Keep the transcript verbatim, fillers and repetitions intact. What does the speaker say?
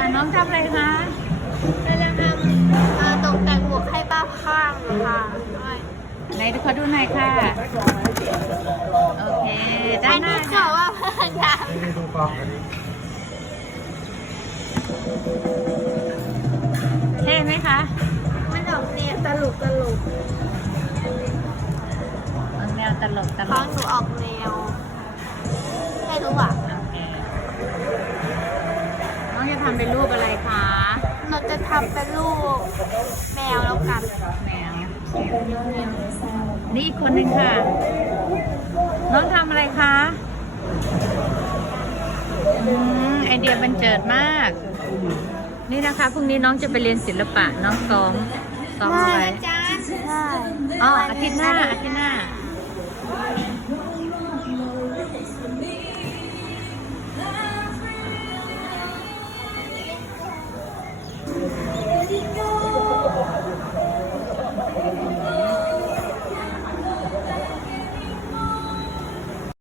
น้องทำอะไรคะเราจะทำเอ่อตกแต่งหมวกให้ป้าข้างค่ะด้วยไหนดูขอดูหน่อยค่ะ โอเคด้าอันนหน้านี้ค่ะเขาว่าเพื่อนทนี่ดูกล้องอันนี้เท่ไหมคะำมันออกแนวตลกตลกออกแนวตลกตลของกหนูออกแนวไม่รู้อ่ะโอเคน้องจะทำเป็นรูปอะไรคะหนูจะทำเป็นรูปแมวแล้วกันแมวนี่อีกคนหนึ่งค่ะ น้องทำอะไรคะอืมไอเดียบันเจิดมาก นี่นะคะพรุ่งนี้น้องจะไปเรียนศิลปะน้องซ้อมซ้อมได้ไว้อาจารย์ใช่อ๋ออาทิตย์หน้าอาทิตย์หน้า